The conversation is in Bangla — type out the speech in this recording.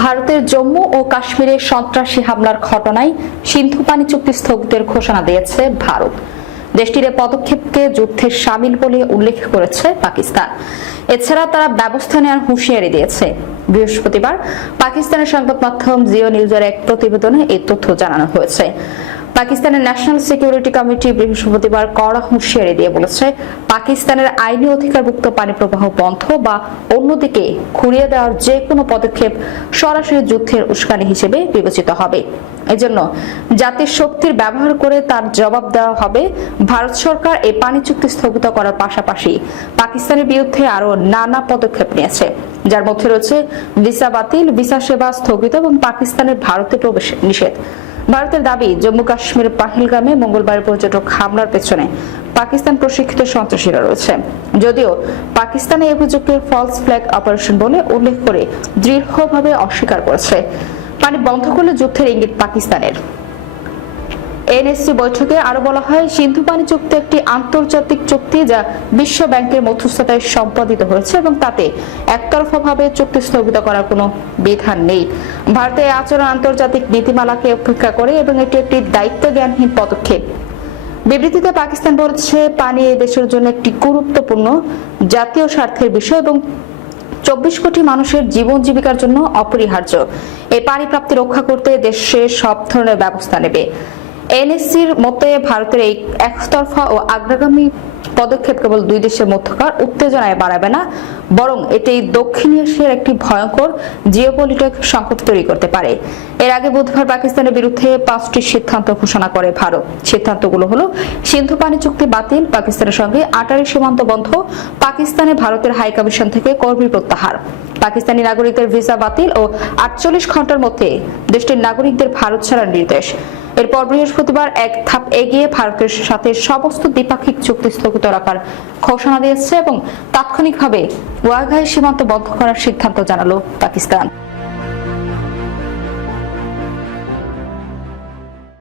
ভারতের জম্মু ও কাশ্মীরে সন্ত্রাসী হামলার ঘটনায় সিন্ধু পানি চুক্তি স্থগিতের ঘোষণা দিয়েছে ভারত। দেশটির পদক্ষেপকে যুদ্ধে সামিল বলে উল্লেখ করেছে পাকিস্তান। এছাড়া তারা ব্যবস্থা নেওয়ার হুঁশিয়ারি দিয়েছে। বৃহস্পতিবার পাকিস্তানের সংবাদ মাধ্যম জিও নিউজের এক প্রতিবেদনে এই তথ্য জানানো হয়েছে। পাকিস্তানের ন্যাশনাল সিকিউরিটি কমিটি বৃহস্পতিবার কড়া হুঁশিয়ারি দিয়ে বলেছে, পাকিস্তানের আইনি অধিকারভুক্ত পানি প্রবাহ বন্ধ বা অন্যদিকে ঘুরিয়ে দেওয়ার যে কোনো পদক্ষেপ সরাসরি যুদ্ধের উস্কানি হিসেবে বিবেচিত হবে। এজন্য জাতির শক্তির ব্যবহার করে তার জবাব দেওয়া হবে। ভারত সরকার এই পানি চুক্তি স্থগিত করার পাশাপাশি পাকিস্তানের বিরুদ্ধে আরও নানা পদক্ষেপ নিয়েছে। যার মধ্যে রয়েছে ভিসা বাতিল, ভিসা সেবা স্থগিত এবং পাকিস্তানের ভারতে প্রবেশ নিষেধ। ভারতের দাবি, জম্মু কাশ্মীর পাহেলগামে মঙ্গলবার পর্যটক হামলার পেছনে পাকিস্তান প্রশিক্ষিত সন্ত্রাসীরা রয়েছে। যদিও পাকিস্তানে এই অভিযোগকে ফলস ফ্ল্যাগ অপারেশন বলে উল্লেখ করে দৃঢ়ভাবে অস্বীকার করেছে। পানি বন্ধ করলে যুদ্ধের ইঙ্গিত পাকিস্তানের। এনএসসি বৈঠকে আরও বলা হয়, সিন্ধু পানি চুক্তি একটি আন্তর্জাতিক চুক্তি যা বিশ্ব ব্যাংকের মধ্যস্থতায় সম্পাদিত হয়েছে এবং তাতে একতরফাভাবে চুক্তি স্থগিত করার কোনো বিধান নেই। ভারতের আচরণ আন্তর্জাতিক নীতিমালাকে উপেক্ষা করে এবং এটি একটি দায়িত্ব জ্ঞানহীন পদক্ষেপ। বিবৃতিতে পাকিস্তান বলেছে, পানি দেশের জন্য একটি গুরুত্বপূর্ণ জাতীয় স্বার্থের বিষয় এবং চব্বিশ কোটি মানুষের জীবন জীবিকার জন্য অপরিহার্য। এই পানি প্রাপ্তি রক্ষা করতে দেশে সব ধরনের ব্যবস্থা নেবে। এনএসসির মতে ভারতের এই একতরফা ও আগ্রাগামী পদক্ষেপ কেবল দুই দেশের মধ্যকার উত্তেজনায় বাড়াবে না, বরং এটি দক্ষিণ এশিয়ার একটি ভয়ঙ্কর জিওপলিটিক সংকট তৈরি করতে পারে। এর আগে বুধবার পাকিস্তানের বিরুদ্ধে পাঁচটি সিদ্ধান্ত ঘোষণা করে ভারত। সিদ্ধান্তগুলো হলো, সিন্ধু পানি চুক্তি বাতিল, পাকিস্তানের সঙ্গে আটারি সীমান্ত বন্ধ, পাকিস্তানে ভারতের হাই কমিশন থেকে কর্মী প্রত্যাহার। পাকিস্তানি নাগরিকদের ভিসা বাতিল ও আটচল্লিশ ঘণ্টার মধ্যে দেশটির নাগরিকদের ভারত ছাড়ার নির্দেশ। এরপর বৃহস্পতিবার এক ধাপ এগিয়ে ভারতের সাথে সমস্ত দ্বিপাক্ষিক চুক্তি স্থগিত রাখার ঘোষণা দিয়েছে এবং তাৎক্ষণিকভাবে ওয়াঘাই সীমান্ত বন্ধ করার সিদ্ধান্ত জানালো পাকিস্তান।